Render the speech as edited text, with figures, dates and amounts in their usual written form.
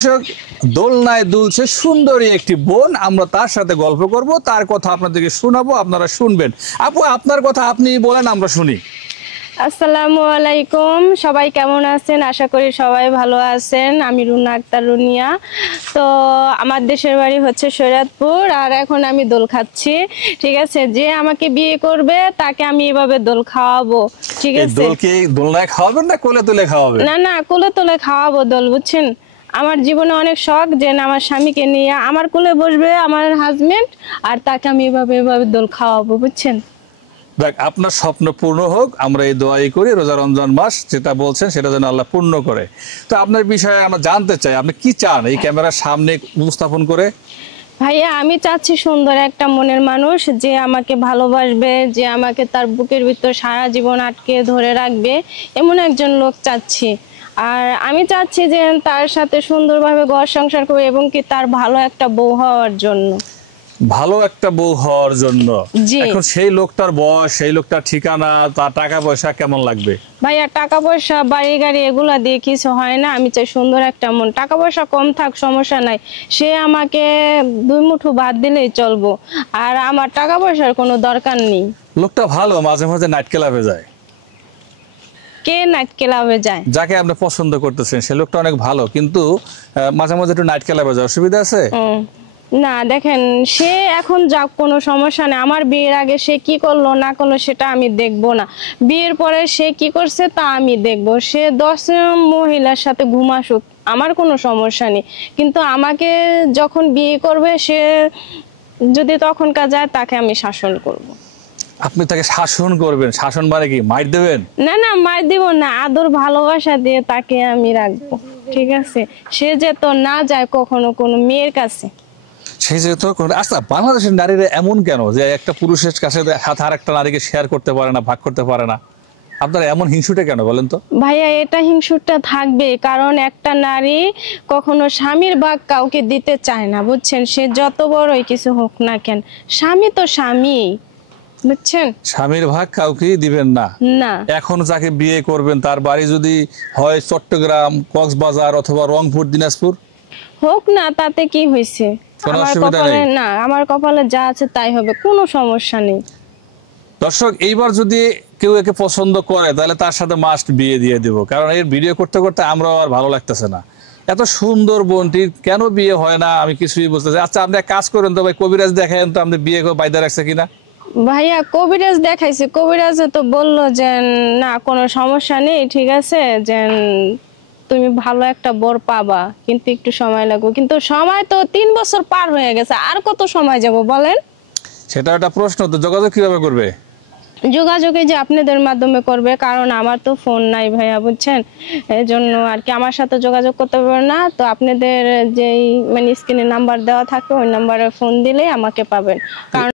দর্শক, দোলনায় দুলছে সুন্দরী একটি বোন। আমরা তার সাথে গল্প করব, তার কথা আপনাদেরকে শোনাবো, আপনারা শুনবেন। আপু, আপনার কথা আপনি বলেন, আমরা শুনি। আসসালামু আলাইকুম, সবাই কেমন আছেন? আশা করি সবাই ভালো আছেন। আমি রুনা আক্তার রুনিয়া। তো আমার দেশের বাড়ি হচ্ছে শরীয়তপুর, আর এখন আমি দোল খাচ্ছি। ঠিক আছে, যে আমাকে বিয়ে করবে তাকে আমি এভাবে দোল খাওয়াবো। ঠিক আছে, দোল কি দোলনায় খাওয়াবেন না কোলে তুলে খাওয়াবেন? না না, কোলে তোলে খাওয়াবো দোল, বুঝছেন? আমার জীবনে অনেক শখ যে আমার স্বামীকে নিয়ে আমার কোলে বসবে আমার হাজবেন্ড, আর তাকে আমি এভাবে এভাবে দোল খাওয়াবো, বুঝছেন? দেখ, আপনার স্বপ্ন পূর্ণ হোক, আমরা এই দোয়াই করি। রোজা রমজান মাস যেটা বলছেন সেটা যেন আল্লাহ পূর্ণ করে। তো আপনার বিষয়ে আমরা জানতে চাই, আপনি কি চান এই ক্যামেরার সামনে উপস্থাপন করে? ভাইয়া, আমি চাচ্ছি সুন্দর একটা মনের মানুষ যে আমাকে ভালোবাসবে, যে আমাকে তার বুকের ভিতর সারা জীবন আটকে ধরে রাখবে, এমন একজন লোক চাচ্ছি। আর আমি চাচ্ছি যে তার সাথে সুন্দরভাবে ঘর সংসার করবে এবং কি তার ভালো একটা বউ হওয়ার জন্য। ভালো একটা বউ হওয়ার জন্য? জি। এখন সেই লোকটার বয়স, সেই লোকটার ঠিকানা, তার টাকা পয়সা কেমন লাগবে? ভাইয়া, টাকা পয়সা বাড়ি গাড়ি এগুলা দিয়ে কিছু হয় না। আমি চাই সুন্দর একটা মন। টাকা পয়সা কম থাক, সমস্যা নাই। সে আমাকে দুই মুঠো ভাত দিলেই চলবো, আর আমার টাকা পয়সার কোনো দরকার নেই। লোকটা ভালো, মাঝে মাঝে নাইট ক্লাবে যায়। কে নাইট ক্লাবে যায়? যাকে আপনি পছন্দ করতেছেন সে লোকটা অনেক ভালো, কিন্তু মাঝে মাঝে একটু নাইট ক্লাবে যায়, অসুবিধা আছে? না, দেখেন, সে এখন যাক, কোনো সমস্যা নেই। আমার বিয়ের আগে সে কি করলো না করলো সেটা আমি দেখবো না। বিয়ের পরে সে কি করছে তা আমি দেখবো। সে 10 মহিলার সাথে ঘুমাসুক, আমার কোনো সমস্যা নেই। কিন্তু আমাকে যখন বিয়ে করবে, সে যদি তখনকার যায়, তাকে আমি শাসন করব। আপনি তাকে শাসন করবেন? শাসন মানে কি, মাইর দেবেন? না না, মার দিব না, আদর ভালোবাসা দিয়ে তাকে আমি রাখবো। ঠিক আছে, সে যে তো না যায় কখনো কোনো মেয়ের কাছে। সেই যেহেতু আচ্ছা, বাংলাদেশের নারীরা এমন কেন যে একটা পুরুষের কাছে সাথে আর একটা নারীকে শেয়ার করতে পারে না, ভাগ করতে পারে না? আপনারা এমন হিংসুটে কেন বলেন তো? ভাইয়া, এটা হিংসুটা থাকবে, কারণ একটা নারী কখনো স্বামীর ভাগ কাউকে দিতে চায় না, বুঝছেন? সে যত বড়ই কিছু হোক না কেন, স্বামী তো স্বামী, বুঝছেন? স্বামীর ভাগ কাউকেই দিবেন না? না। এখন যাকে বিয়ে করবেন তার বাড়ি যদি হয় চট্টগ্রাম, কক্সবাজার অথবা রংপুর, দিনাজপুর, হোক না, তাতে কি হয়েছে? কোনো আমার অসুবিধা কপালে, নেই? না, আমার কপালে যা আছে তাই হবে, কোনো সমস্যা নেই। দর্শক, এইবার যদি কেউ একে পছন্দ করে তাহলে তার সাথে মাস্ট বিয়ে দিয়ে দিব, কারণ এর ভিডিও করতে করতে আমরাও আর ভালো লাগতেছে না। এত সুন্দর বোনটির কেন বিয়ে হয় না আমি কিছুই বুঝতেছি। আচ্ছা, আপনি এক কাজ করেন তো ভাই, কবিরাজ দেখেন তো আপনি বিয়ে করে বাইদা রাখছে কিনা। ভাইয়া, কবিরাজ দেখাইছে, কবিরাজে তো বললো যে না, কোনো সমস্যা নেই, ঠিক আছে, যে তুমি ভালো একটা বর পাবা, কিন্তু একটু সময় লাগবে। কিন্তু সময় তো 3 বছর পার হয়ে গেছে, আর কত সময় যাব বলেন? সেটা একটা প্রশ্ন। তো যোগাযোগ কিভাবে করবে? যোগাযোগে যে আপনাদের মাধ্যমে করবে, কারণ আমার তো ফোন নাই ভাইয়া, বুঝছেন? এই জন্য আর কি আমার সাথে যোগাযোগ করতে পারবে না। তো আপনাদের যেই মানে স্ক্রিনে নাম্বার দেওয়া থাকে, ওই নাম্বারে ফোন দিলেই আমাকে পাবেন। কারণ